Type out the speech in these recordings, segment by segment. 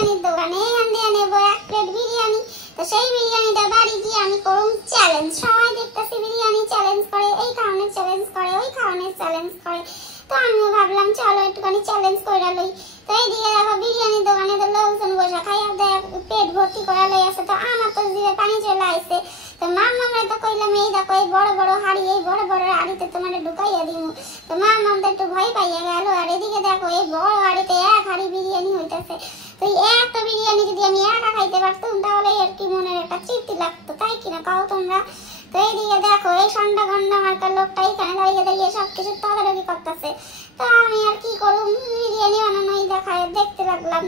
বিরিয়ানির দোকানে, এখান দিয়ে নেবো 1 প্লেট বিরিয়ানি। তো সেই বিরিয়ানিটা বাড়ি গিয়ে আমি করুম চ্যালেঞ্জ। সবাই দেখতেছি বিরিয়ানি চ্যালেঞ্জ করে, এই কারণে চ্যালেঞ্জ করে, ওই কারণে চ্যালেঞ্জ করে। তো আমিও ভাবলাম চলো একটুখানি চ্যালেঞ্জ করে লই। তো এইদিকে দেখো বিরিয়ানির দোকানে তো লোকজন বসে খাইয়া পেট ভর্তি করা লই আছে। তো আমার তো জিভে পানি চলে আইছে। তো মাম্মামরা তো কইলাম এই দেখো এই বড় বড় হাড়ি, এই বড় বড় হাড়িতে তোমারে ঢুকাইয়া দিমু। তো মাম্মাম তো একটু ভয় পাইয়া গেল। আর এদিকে দেখো এই বড় হাড়িতে 1 হাড়ি বিরিয়ানি হইতাছে। তো এত বিরিয়ানি যদি আমি একা খাইতে পারতাম তাহলে আর কি মনের একটা তৃপ্তি লাগতো, তাই কিনা কাও তোমরা? তো এইদিকে দেখো এই সন্ধ্যা গন্ডা মার্কার লোকটা এখানে দাঁড়িয়ে দাঁড়িয়ে সবকিছু তদারকি করতেছে। তো আমি আর কি করব, বিরিয়ানি বানানোই দেখতে লাগলাম।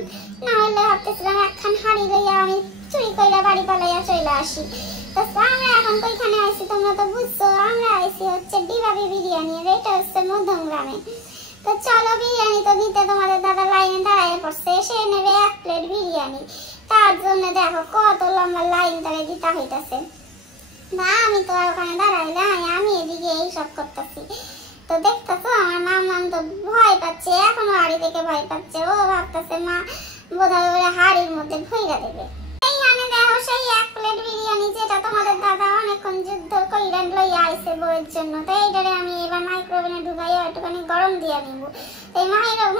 না হলে ভাবতেছিলাম একখান হাড়ি লইয়া আমি চুরি কইরা বাড়ি পালাইয়া চলে আসি। তো আমরা এখন কইখানে আইছি তোমরা তো বুঝছো, আমরা আইছি হচ্ছে ডিবাবি বিরিয়ানি, এটা হচ্ছে মধ্যমগ্রামে। তো চলো বিরিয়ানি তো নিতে তোমাদের দাদা লাইনে দাঁড়ায় পড়ছে, সে নেবে 1 প্লেট বিরিয়ানি। তার জন্য দেখো কত লম্বা লাইন তারে দিতে হইতাছে। না আমি তো আর ওখানে দাঁড়াইলাম, আমি এদিকে এইসব করতেছি। তো দেখতেছো আমার মাম্মাম তো ভয় পাচ্ছে, এখনো হাড়ি দেখে ভয় পাচ্ছে। ও ভাবতেছে মা বোধহয় ওরা হাড়ির মধ্যে ভইরা দেবে। এইখানে দেখো সেই 1 প্লেট বিরিয়ানি যেটা তোমাদের দাদা অনেকক্ষণ যুদ্ধ কইরা লইয়া আইছে বউয়ের জন্য। তো এইটারে আমি এবার মাইক্রোওভেনে ঢুকাইয়া একটুখানি গরম দিয়া নিব। এই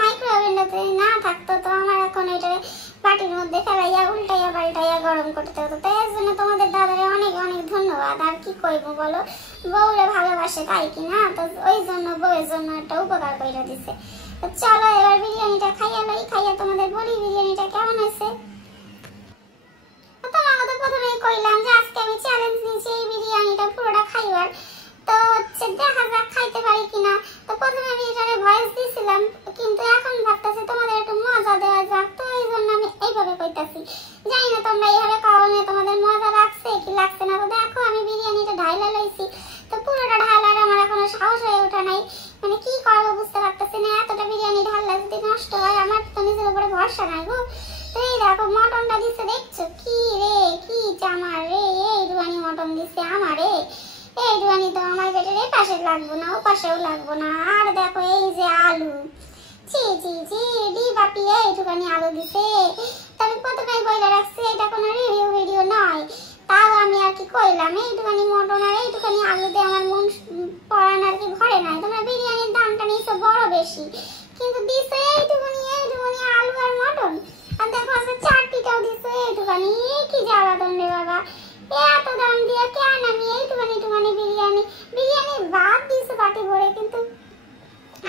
মাইক্রোওভেনটাতে না থাকতো তো আমার এখন এটারে বাটির মধ্যে ফেলাইয়া উল্টাইয়া পাল্টাইয়া গরম করতে হতো। তাই এর জন্য তোমাদের দাদারে অনেক অনেক ধন্যবাদ। আর কি কইব বলো, বউরে ভালোবাসে তাই কি না? তো ওই জন্য বউয়ের জন্য একটা উপকার কইরা দিছে। তো চলো এবার বিরিয়ানিটা খাইয়া লই, খাইয়া তোমাদের বলি বিরিয়ানিটা কেমন হয়েছে। তোমাকে তো প্রথমেই কইলাম যে আজকে আমি চ্যালেঞ্জ নিয়েছি এই বিরিয়ানিটা পুরোটা খাইবার। তো হচ্ছে দেখা যাক খাইতে পারি কিনা। তো প্রথমে আমি এটারে ভয়েস দিয়েছিলাম, কিন্তু এখন ভাবতেছি তোমাদের একটু মজা দেওয়া যাক, তো এই জন্য আমি এইভাবে কইতাছি। জানি না তোমরা এইভাবে কারণে তোমাদের মজা লাগছে কি লাগছে না। তো দেখো আমি বিরিয়ানিটা ঢাইলা লইছি। তো পুরোটা ঢালার আমার এখনো সাহস হয়ে ওঠা নাই, মানে কি করবো বুঝতে পারতেছি না। এতটা বিরিয়ানি ঢাললে যদি নষ্ট হয় আমার তো নিজের উপরে ভরসা নাই গো। তো এই দেখো মটনটা দিচ্ছে, দেখছো কি রে, কি চামার রে, এই রুয়ানি মটন দিচ্ছে আমারে। এই রুয়ানি তো আমার পেটের এই পাশে লাগবো না, ও পাশেও লাগবো না। আর দেখো এই যে আলু, ছি ছি ছি ডিবাপি এইটুখানি আলু দিছে। তবে প্রথমে বইলে রাখছি এটা কোনো রিভিউ ভিডিও নয়, তাও আমি আর কি কইলাম এইটুখানি মটন আর এইটুখানি আলু দিয়ে আমার মন পরান আর কি ভরে নাই। তোমরা বিরিয়ানির দামটা নিয়েছো বড় বেশি, কিন্তু দিছে এইটুখানি আলু আর মটন। আর দেখো আজকে চাটনিটাও দিছে এইটুখানি, কি জ্বালাতন রে বাবা, এত দাম দিয়ে কেন আমি এইটুখানি বিরিয়ানি ভাত দিছে বাটি ভরে, কিন্তু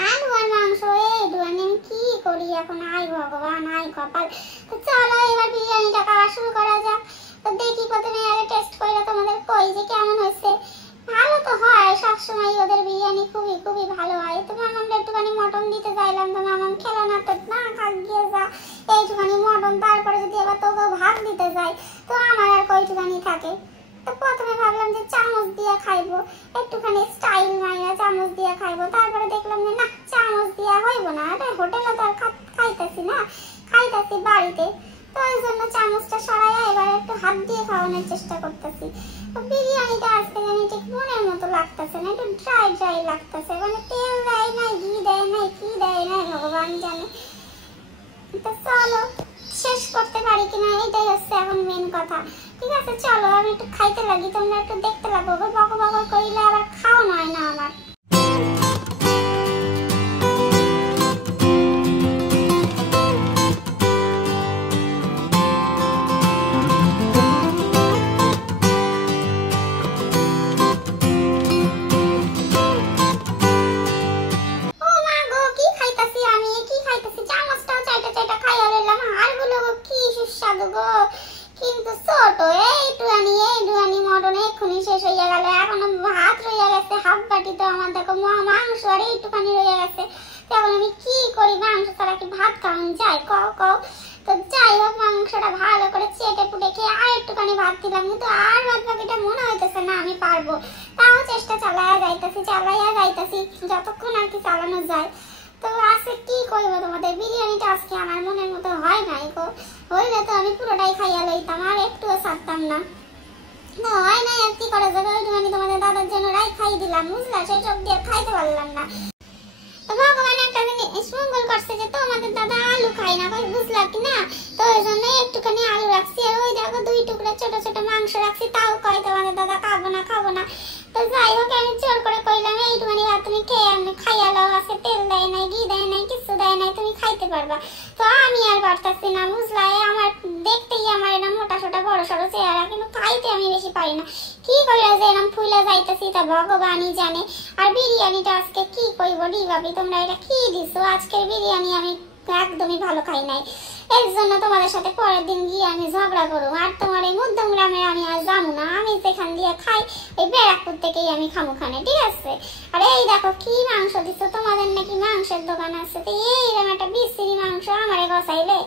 আলু আর মাংস এইটুখানি আমি কি করি এখন, আই ভগবান আই কপাল। তো চলো এবার বিরিয়ানিটা খাওয়া শুরু করা যাক। তো দেখি প্রথমে আগে টেস্ট করে তোমাদের কই যে কেমন হয়েছে। ভালো তো হয় সবসময়, ওদের বিরিয়ানি খুবই খুবই ভালো হয়। তো মামামটা একটুখানি মটন দিতে চাইলাম, তো মামাম খেলো না, তো না খাক গিয়ে যা এইটুখানি মটন, তারপরে যদি এবার তোকেও ভাত দিতে যায় তো আমার আর কয়টুখানি থাকে। তো প্রথমে ভাবলাম যে চামচ দিয়ে খাইবো, একটুখানি স্টাইল মাইরা চামচ দিয়ে খাইবো। তারপরে দেখলাম যে না চামচ দিয়ে হইব না, এটা হোটেলে তো আর খাইতেছি না, খাইতেছি বাড়িতে। তো ওই জন্য চামচটা সরাইয়া এবার একটু হাত দিয়ে খাওয়ানোর চেষ্টা করতেছি। তো বিরিয়ানিটা আজকে জানি ঠিক মনের মতো লাগতেছে না, একটু ড্রাই ড্রাই লাগতেছে, মানে তেল দেয় নাই, ঘি দেয় নাই, কি দেয় নাই ভগবান জানে। তো চলো শেষ করতে পারি কিনা এটাই হচ্ছে এখন মেন কথা। ঠিক আছে চলো আমি একটু খাইতে লাগি, তোমরা একটু দেখতে লাগো, বক বক করিলে আবার খাওয়া নয় না আমার। কিন্তু ছোট এইটুখানি মটন এক্ষুনি শেষ হয়ে গেল, এখনো ভাত রয়ে গেছে হাফ বাটি। তো আমার দেখো মাংস আর এইটুখানি রয়ে গেছে। এখন আমি কি করি, মাংস ছাড়া কি ভাত খাওয়ানো যায় কও কও? তো যাই হোক মাংসটা ভালো করে চেটে পুটে খেয়ে আর একটুখানি ভাত দিলাম, কিন্তু আর বাদ বাকিটা মনে হইতেছে না আমি পারবো। তাও চেষ্টা চালাইয়া যাইতেছি যতক্ষণ আর কি চালানো যায়। তো আজকে কি করবো, তোমাদের বিরিয়ানিটা আজকে আমার মনের মতো হয় নাই গো, হইলে তো আমি পুরোটাই খাইয়া লইতাম আর একটুও ছাড়তাম না। হয় নাই আর কি করা যাবে, ওইটুখানি তোমাদের দাদার জন্য রাই খাই দিলাম, বুঝলা, সেই সব দিয়ে খাইতে পারলাম না। তো ভগবান একটা জিনিস মঙ্গল করছে যে তোমাদের দাদা আলু খাই না, বুঝলা কি না? তো ওই জন্য একটুখানি আলু রাখছি, আর ওই দেখো 2 টুকরা ছোট ছোট মাংস রাখছি, তাও কয় তোমাদের দাদা খাবো না খাবো না। তো যাই হোক আমি জোর করে কইলাম এইটুখানি ভাত তুমি খাইয়া লাও, আজকে তেল দেয় নাই, ঘি দেয় নাই, কিছু দেয় নাই, তুমি খাইতে পারবা। তো আমি আর পারতাছি না, বুঝলা, আমার দেখতেই আমার এরকম মোটা সোটা বড় সড়ো চেহারা, কিন্তু খাইতে আমি বেশি পারি না। কি কইরা যে এরকম ফুইলা যাইতেছি তা ভগবানই জানে। আর বিরিয়ানিটা আজকে কি কইব রি ভাবি, তোমরা এটা কি দিছো? আজকের বিরিয়ানি আমি একদমই ভালো খাই নাই, এর জন্য তোমাদের সাথে পরের দিন গিয়ে আমি ঝগড়া করবো। আর তোমার এই মধ্যম গ্রামে আমি আর যাবো না, আমি যেখান দিয়ে খাই ওই ব্যারাকপুর থেকেই আমি খামু খানে, ঠিক আছে? আর এই দেখো কি মাংস দিছো, তোমাদের নাকি মাংসের দোকান আছে, তো এইরকম একটা বিশ্রী মাংস আমারে গসাইলে।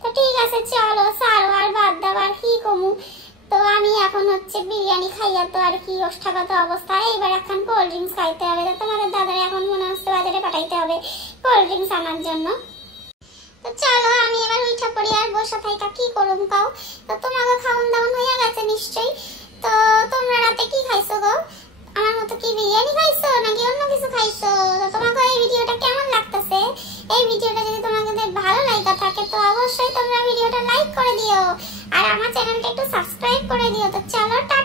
তো ঠিক আছে চলো ছাড়ো, আর বাদ দাও, আর কি কমু। তো আমি এখন বিরিয়ানি খাইয়া তো আর কি অষ্টাগত অবস্থা, এইবার এখন কোল্ড ড্রিঙ্কস খাইতে হবে। তো তোমাদের দাদার এখন মনে হচ্ছে বাজারে পাঠাইতে হবে কোল্ড ড্রিঙ্কস আনার জন্য। তো চলো আমি এবার উঠা পড়ি, আর বসে থাইকা কি করুম কাও। তো তোমাকে খাওন দাওন হয়ে গেছে নিশ্চয়ই। তো তোমরা রাতে কি খাইছো গো? আমার মতো কি বিরিয়ানি খাইছো নাকি অন্য কিছু খাইছো? তো তোমাকে এই ভিডিওটা কেমন লাগতেছে? এই ভিডিওটা যদি তোমাদের ভালো লাগা থাকে তো অবশ্যই তোমরা ভিডিওটা লাইক করে দিও, আর আমার চ্যানেলটা একটু সাবস্ক্রাইব করে দিও। তো চলো টাটা।